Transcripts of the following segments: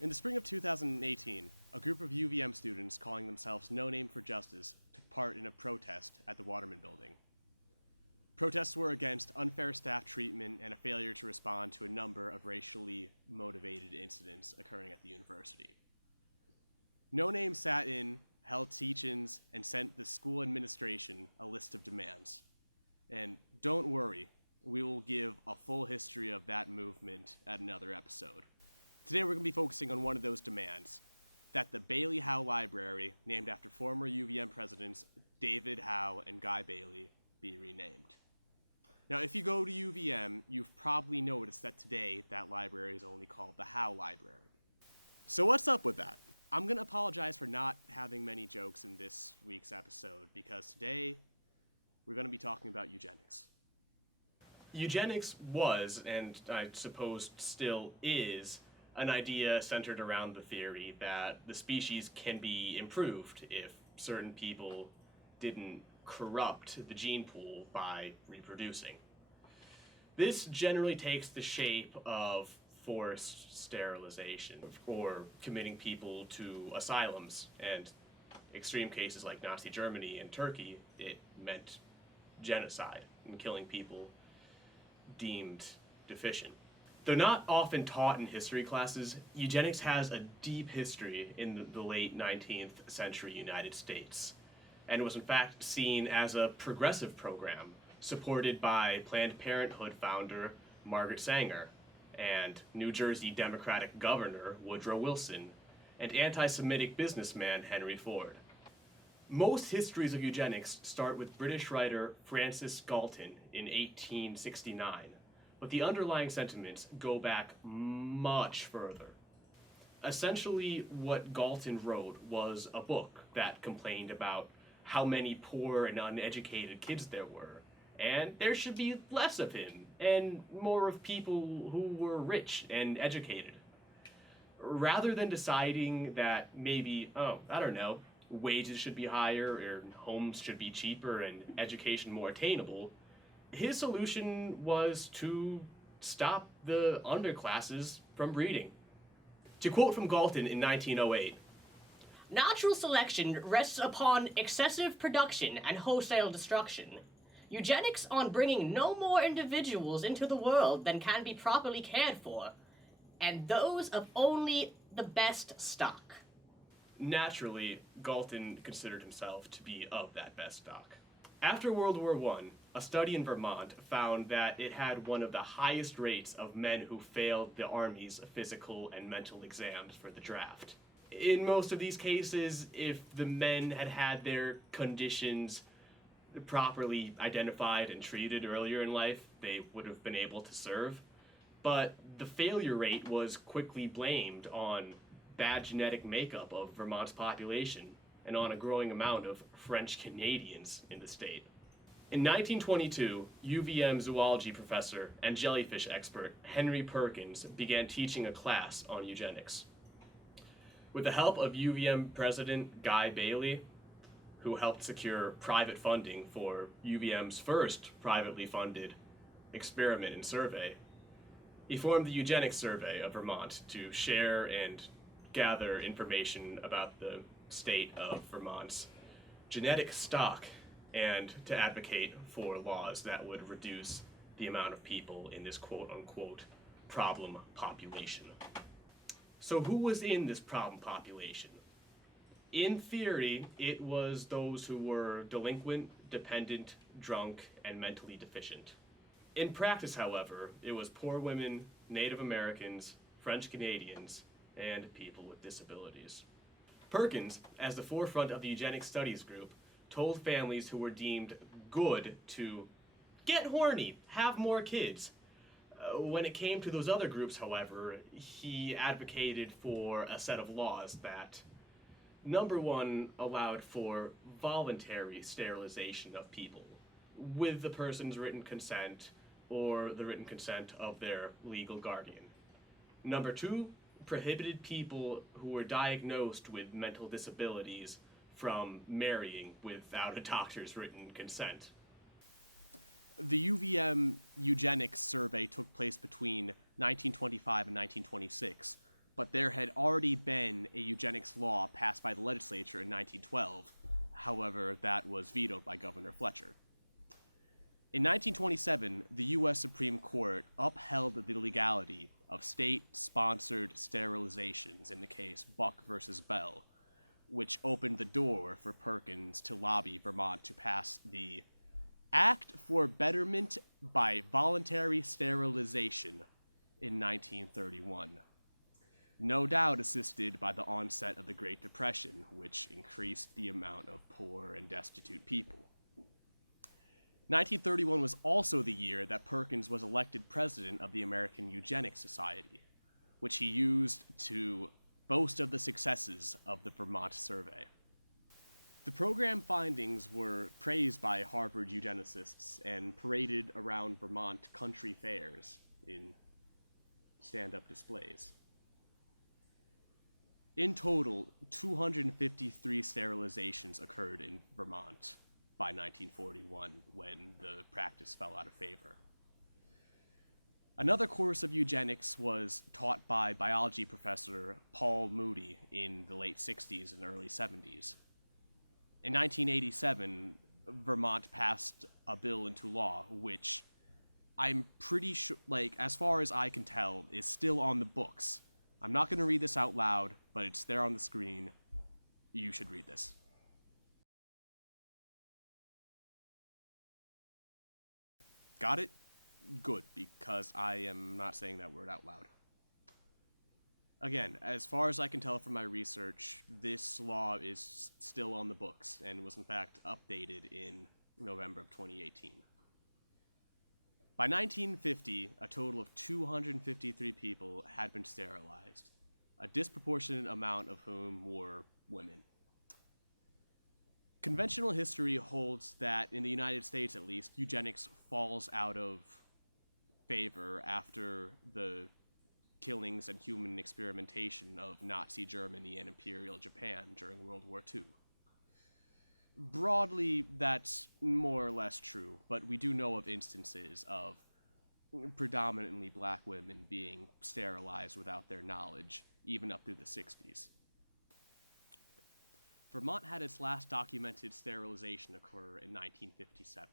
In the spring of 2018, a group of UVM students calling themselves No Name for Justice took part in a protest at the Waterman Building. Protests were against unfair staff treatment and a failure to respond to a number of racially motivated incidents occurring at the university. No Name sat in, held teach-ins, and sent the school administration a list of demands. And don't worry, we will give a full history of that movement at another episode. Today we're going to be focusing on one of those demands, that the Bailey Howe Library, named after former UVM presidents David Howe and Guy Bailey, be renamed. Now, if you go to UVM, you've probably noticed that today that library is only called the Howe Library. So what's up with that? I'm going to apologize for not having many jokes in this week's episode, because today we're going to be talking about eugenics. Eugenics was, and I suppose still is, an idea centered around the theory that the species can be improved if certain people didn't corrupt the gene pool by reproducing. This generally takes the shape of forced sterilization or committing people to asylums, and extreme cases like Nazi Germany and Turkey, it meant genocide and killing people deemed deficient. Though not often taught in history classes, eugenics has a deep history in the late 19th century United States, and was in fact seen as a progressive program supported by Planned Parenthood founder Margaret Sanger, and New Jersey Democratic Governor Woodrow Wilson, and anti-Semitic businessman Henry Ford. Most histories of eugenics start with British writer Francis Galton in 1869. But the underlying sentiments go back much further. Essentially, what Galton wrote was a book that complained about how many poor and uneducated kids there were, and there should be less of him, and more of people who were rich and educated. Rather than deciding that maybe, wages should be higher, or homes should be cheaper, and education more attainable, his solution was to stop the underclasses from breeding. To quote from Galton in 1908, "Natural selection rests upon excessive production and wholesale destruction. Eugenics on bringing no more individuals into the world than can be properly cared for, and those of only the best stock." Naturally, Galton considered himself to be of that best stock. After World War I, a study in Vermont found that it had one of the highest rates of men who failed the Army's physical and mental exams for the draft. In most of these cases, if the men had had their conditions properly identified and treated earlier in life, they would have been able to serve. But the failure rate was quickly blamed on bad genetic makeup of Vermont's population and on a growing amount of French Canadians in the state. In 1922, UVM zoology professor and jellyfish expert Henry Perkins began teaching a class on eugenics. With the help of UVM president Guy Bailey, who helped secure private funding for UVM's first privately funded experiment and survey, he formed the Eugenics Survey of Vermont to share and gather information about the state of Vermont's genetic stock, and to advocate for laws that would reduce the amount of people in this quote-unquote problem population. So who was in this problem population? In theory, it was those who were delinquent, dependent, drunk, and mentally deficient. In practice, however, it was poor women, Native Americans, French Canadians, and people with disabilities. Perkins, as the forefront of the eugenics studies group, told families who were deemed good to get horny, have more kids. When it came to those other groups, however, he advocated for a set of laws that, number one, allowed for voluntary sterilization of people, with the person's written consent or the written consent of their legal guardian. Number two, prohibited people who were diagnosed with mental disabilities from marrying without a doctor's written consent. The UVM Eugenics survey took place between 1925 and 1926, but there had already been a eugenics law passed by the legislature in 1912. However, that was vetoed by Governor Fletcher. In 1927, the U.S. Supreme Court upheld the legality of state-sponsored sterilizations in the case Buck versus Bell, which opened the door for Perkins to lobby Vermont to pass the Act for Betterment by Voluntary Sterilization in 1931. No doubt assisted by the onset of the Great Depression, which increased the amount of poor and destitute people. 1931 was also the year that Perkins was elected president of the American Eugenics Society, which he used to boast of the successes of the Vermont survey. The program findings were praised by Harvard eugenicists and paraded around Vermont country fairs in stand-up displays. In total, 253 sterilizations occurred in Vermont by 1941, when the practice fell out of favor. Another course of eugenics was taught by biology professor Paul Moody in the late 60s and early 70s. In 1987, Vermont passed a bill into law, which I'm pretty sure, as far as I can tell, is still on the books. I'm not going to read this out loud, but it's there on the screen. You should read this. Got it? Good, because I am not saying that word out loud. Again, as far as I can tell from my research, this law is still on the books and was in fact updated in November of 2018. By 1950, a total of 253 people had been sterilized, a disproportionate amount of whom were women. Conventional history holds that, in the United States at least, eugenics falls out of favor after the killings and human experimentation of Nazi Germany and Imperial Japan during World War II. Broadly, that's more or less true, but we do know of instances of predominantly black women being sterilized without their knowledge, even up through the 60s. Vermont had its last documented sterilization occur in 1957,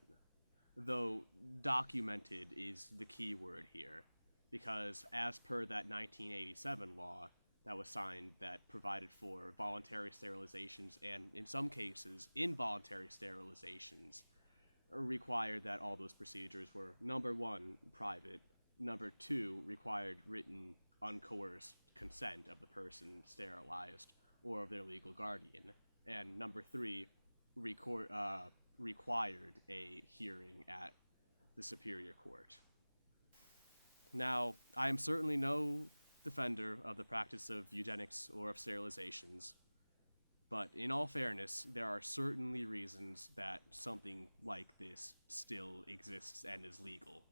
though documented is the key word here, because as per that 1987 law that was signed that provided for voluntary sterilizations and, in some cases, involuntary sterilizations, required that all those procedures were, number one, private, number two, required written, uncoerced consent of the person sterilized or of their legal guardian, and number three, required a hearing at the Superior Court. Now, I am certainly no defender of the practice of eugenics or of sterilizations, but in all fairness, there are certainly reasons that something like this still exists and is legal.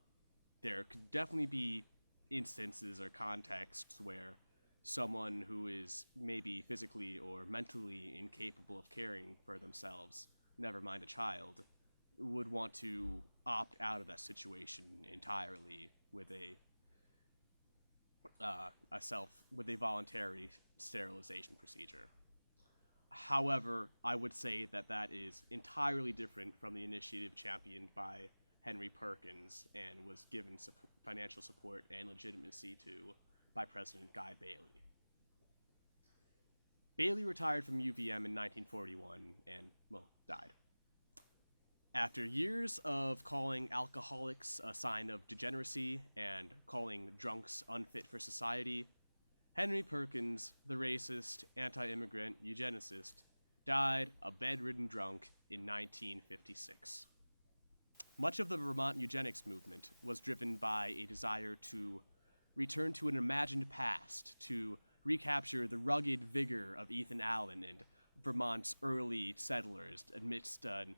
There could definitely be instances or contexts where someone who is maybe physically or mentally incapable of caring for themselves, never mind a child, would want to opt out of that situation entirely with a voluntary sterilization procedure. However, I would say that that is entirely different from the initiative championed by Henry Perkins and was given financial support and legitimacy to by President Guy Bailey. Bailey retired from UVM in 1941 and, died. After years of calling alcoholics a sign of degeneracy and calling drunks unfit for society, Henry Perkins, the racist, anti-immigrant eugenicist, died a bedridden drunk in 1956. Much of the Vermont eugenics movement was driven by a desire to return to an imagined past, to recapture the rugged vigor of Ethan Allen and Vermont's early settlers amidst an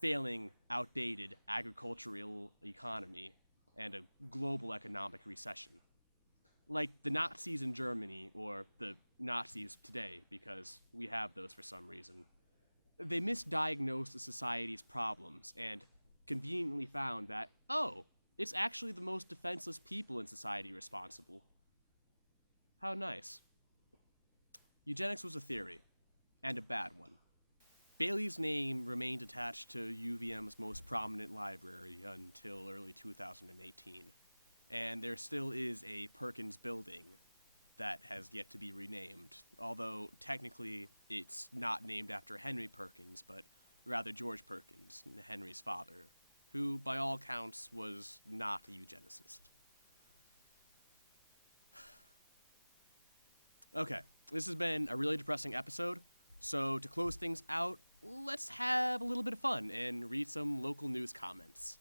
failing, outdated agricultural economy and a global economic recession. Like the Nazis in Germany, or the Nazis today, because we have those for some reason, They misdiagnosed the society's problems and conveniently found that, oh, it's actually the most defenseless people in society responsible. How nice. Eugenics was a theory, and a bad one. Bailey's name remained attached to UVM's most prominent library until early 2018, and there still is a Perkins building that has yet to be renamed, although technically it's not named after Henry Perkins, but rather George Perkins, Henry's father, who by all accounts was not a eugenicist. Okay, this has been a really depressing episode, so to close things out, let's have a little bit of fun and read some local news comments.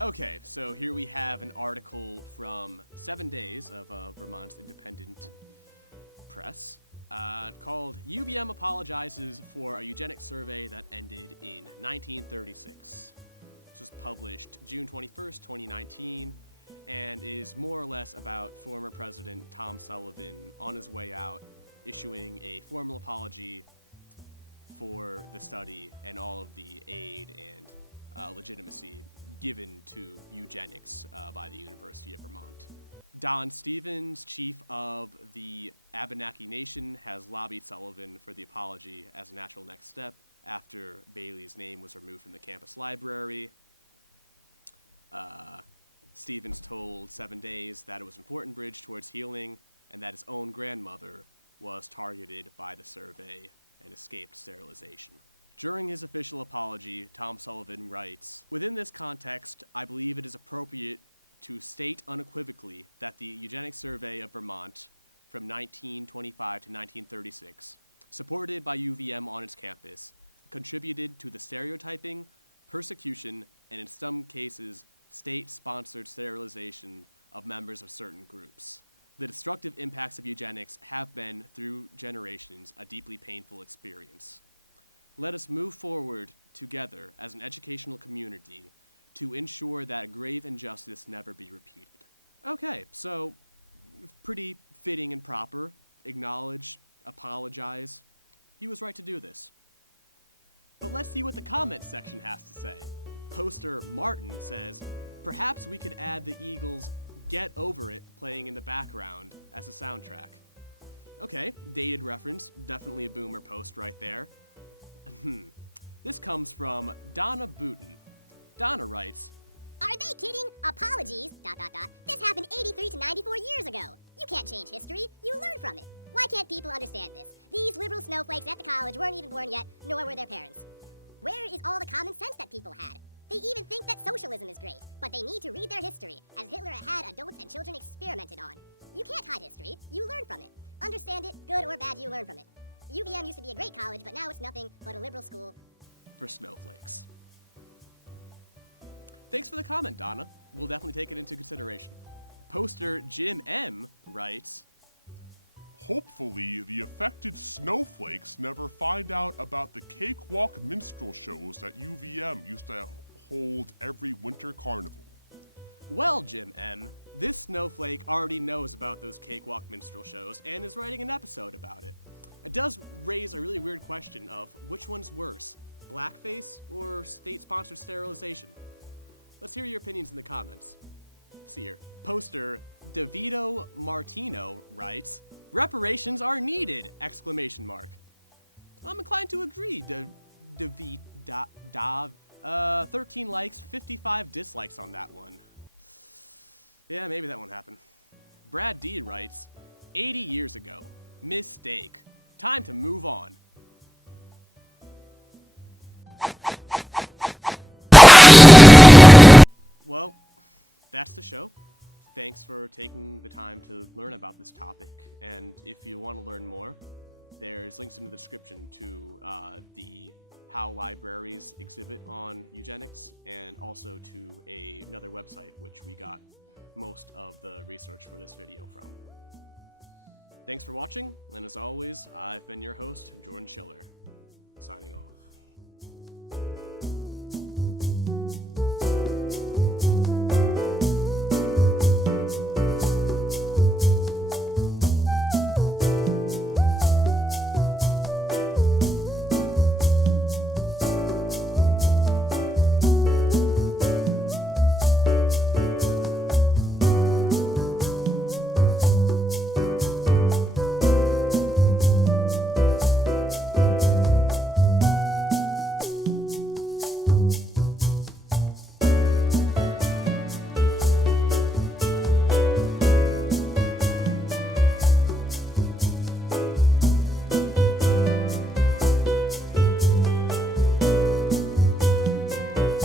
Okay, so here we have an article from 7 Days of Vermont's independent press called UVM Apologizes for a Eugenics Survey That Ended in 1936. This was published June 21st, 2019, and is more or less about former President Tom Sullivan on his way out issuing a formal apology for the study and all of the aid and legitimacy given to eugenics by the University of Vermont. Don Stevens, chief of the Abenaki Nation, has lobbied Sullivan for the apology as a natural next step after Bailey's name was removed from the campus library. Stevens told 7 Days that it was an important bridge towards healing and that his own grandmother was targeted by the survey and escaped sterilization. During his official apology, Tom Sullivan writes, "Within this context, I believe it is appropriate to state unequivocally that the Eugenics Survey of Vermont from 1925 to 1936, supported by UVM on its campus, contributed to the stereotyping, persecution, and in some cases, state-sponsored sterilization of members of certain groups. The destructive impacts of eugenics have been, through generations, a deeply painful experience. Let us move forward together as an educational community to ensure that grave injustice never be repeated." Okay, so pretty fitting and proper. Acknowledge, apologize. He was right to do this. But let's see what the comments section has to say. Poster Martin says, "Perhaps we could add the Eagles' Get Over It playing in the background as a soundtrack." Okay, dated reference, definitely a boomer post right there. This comes from Donna Booten. Donna writes, "Are they kidding? Apologies, ... This happened 83 to 94 years ago. You can't change history, you learn from it. Why can't people understand this? These liberal snowflakes at the college weren't even born yet, nor were their parents. Where is all the common sense that people had? They even think that socialism is great, but they need to read their history, as Hitler had adults and children experimented on. You can't hide history, you learn from it. Understand it, good or bad, you learn from it. UVM used to be a great college, but now it's nothing but a liberal school." For snowflakes. Thanks for the comment, Donna. We'll definitely take it into consideration. Poster Jim M. writes, "Hopefully, the affected snowflakes never find out about the cakewalk minstrel shows that UVM used to hold every winter carnival." Well, Jim M., this snowflake already knows about those cakewalk minstrel shows and is writing an episode about it. It does raise a really weird question of which one's worse, blackface or state-sponsored sterilization? Let's hear your opinions in the comments. Let's see here. Poster DeVito Martino writes, "Reparations are needed!" ! I'm inclined to agree, 13 likes, 55 dislikes on that one. Yeah, maybe that won't happen. Brad D writes, 80 years ago. Mistake. Time to move on. Well, that's the show. Thanks for taking the time to learn about this topic, and if you want to learn more, there's links in the description to the how libraries exhibit on eugenics, and also to another website which we got most of the research for this video from. Thanks for watching, and as always, I've been your host, Jordan Schiller, signing off.